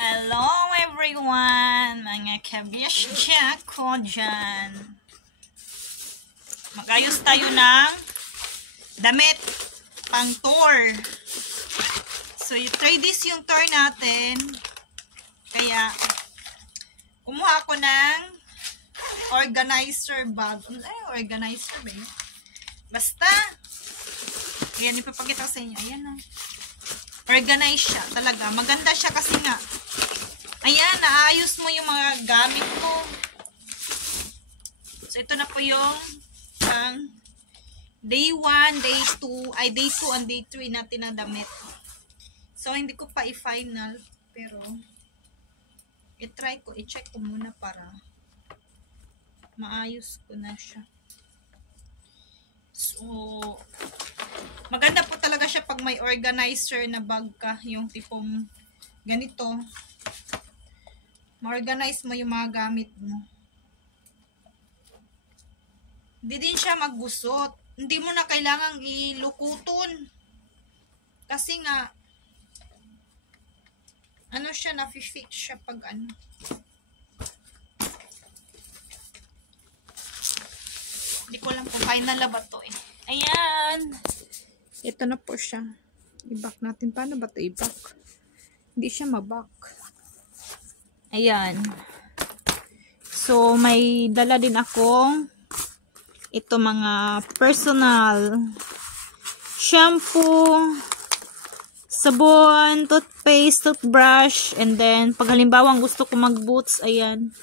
Hello everyone, mga kabisya ko dyan. Mag-ayos tayo ng damit pang tour. So, 3 days yung tour natin. Kaya, kumuha ako ng organizer bag. Ay, organizer ba yun? Basta, ayan, ipapakita ko sa inyo. Ayan na. Organize siya talaga. Maganda siya kasi nga, ayan, naayos mo yung mga gamit ko. So, ito na po yung day 1, day 2, ay day 2 and day 3 natin na damit. So, hindi ko pa i-final, pero i-try ko, i-check ko muna para maayos ko na siya. So, maganda po talaga siya pag may organizer na bag ka, yung tipong ganito. Ma-organize mo yung mga gamit mo. Hindi din siya maggusot. Hindi mo na kailangang ilukuton. Kasi nga, ano siya, na-fix siya pag ano. Hindi ko alam kung final na ba to eh. Ayan. Ito na po siya. I-back natin. Paano ba ito i-back? Hindi siya ma-back. Ayan. So, may dala din akong ito mga personal shampoo, sabon, toothpaste, toothbrush, and then, pag halimbawa gusto ko mag-boots, ayan.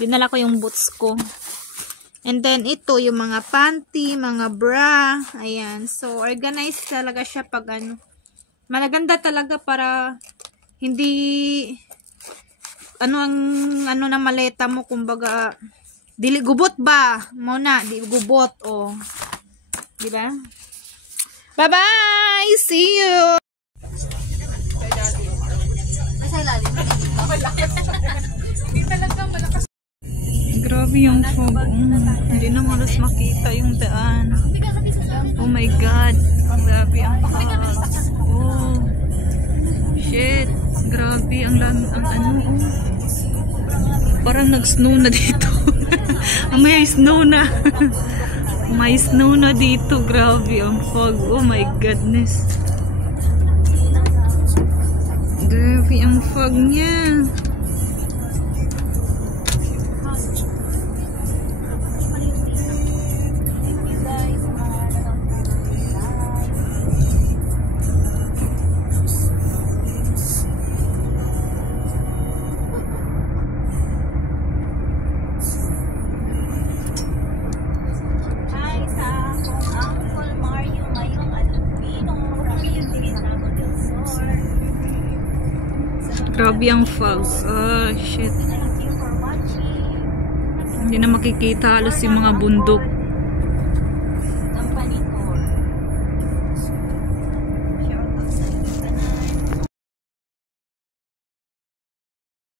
Dinala ko yung boots ko. And then, ito, yung mga panty, mga bra, ayan. So, organized talaga siya pag ano. Malaganda talaga para hindi ano na maleta mo, kumbaga dili gubot ba muna, di gubot oh, di ba? Bye bye, see you. Grabe yung fog, hindi na malas makita yung daan. Oh my god, grabe ang fog. Oh shit, grabe ang ano, oh. Parang nag-snow na dito. May snow na. May snow na dito. Grabe ang fog. Oh my goodness. Grabe ang fog niya. Grabe ang fog. Oh, shit. Hindi na makikita halos yung mga bundok.